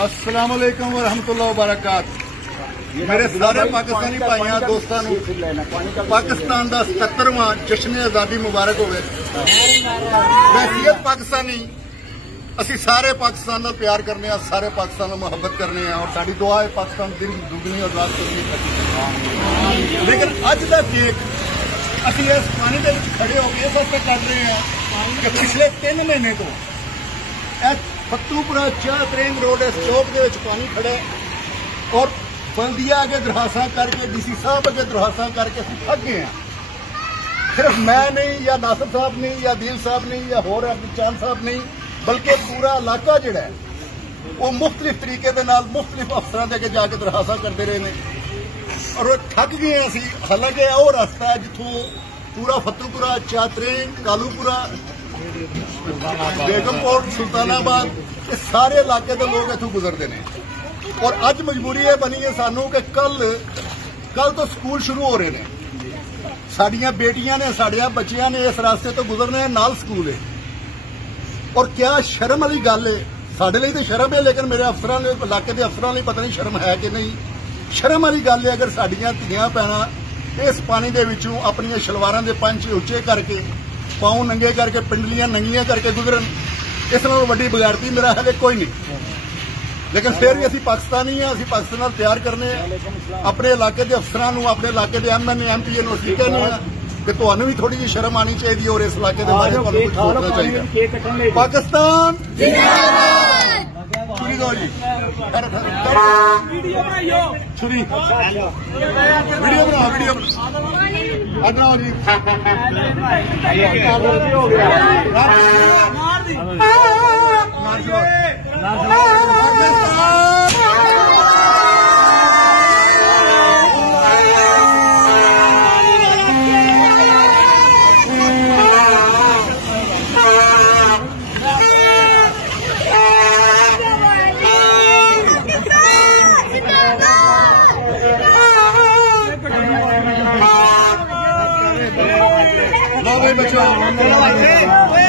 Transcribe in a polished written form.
अस्सलाम वालेकुम वरहमतुल्लाहि वबरकातुह। मेरे सारे पाकिस्तानी भाइयों दोस्तों पाकिस्तान का 77वां जश्न आज़ादी मुबारक होवे। वैसीयत पाकिस्तानी असी सारे पाकिस्तान नाल प्यार करने, सारे पाकिस्तान नाल मुहब्बत करने, और साडी दुआ है पाकिस्तान दिन दुगनी आजाद करनी। लेकिन अज का केक असी इस पानी के खड़े होकर इस वास्ते कर रहे हैं कि पिछले 3 महीने तो फतूपुरा चाह ट्रेन रोड इस चौक के पानी खड़े और बल्दिया अगे दरखास्तां करके डीसी साहब अगे दरखास्तां करके असीं थक गए हैं। सिर्फ मैं नहीं या नासिर साहब नहीं या दिल साहब नहीं या होर चांद साहब नहीं, बल्कि पूरा इलाका जिहड़ा है वो मुख्तलिफ तरीके दे नाल मुख्तलिफ अफसरां दे अगे जाके दरखास्तां करते रहे ने और थक गए हैं असीं। हालांकि वो रास्ता है जिथों पूरा फतूपुरा चाह ट्रेन कालूपुरा बेगमपुर सुल्तानाबाद ये सारे इलाके के लोग इथों गुजरते हैं। और अज मजबूरी यह बनी है सानू कि कल तो स्कूल शुरू हो रहे हैं, साडियां बेटियां ने साडियां बच्चियां ने इस रास्ते तो गुजरने नाल स्कूल है। और क्या शर्म वाली गल है, साडे लई तो शर्म है, लेकिन मेरे अफसरां ने इलाके के अफसरां लई पता नहीं शर्म है कि नहीं। शर्म वाली गल है अगर साडियां धीआं भैणां इस पानी दे विचों अपनियां शलवारां दे पंच उच्चे करके पाँव नंगे करके पिंडलियां नंगियां करके गुजरन, इस नालों वड्डी बगैरती मेरा है कोई नहीं। लेकिन फिर भी असी पाकिस्तानी हैं, असी पाकिस्तान नाल प्यार करने, अपने इलाके के अफसरां नूं अपने इलाके के MNA MPA नूं असीं कहने कि तुहानूं भी थोड़ी जी शर्म आनी चाहिए और इस इलाके के बारे तुहानूं कुछ सोचना चाहिए। पाकिस्तान जिंदाबाद। छुरी दो जी, छुरी वीडियो बनाओ, वीडियो बनाओ जी। बच्चों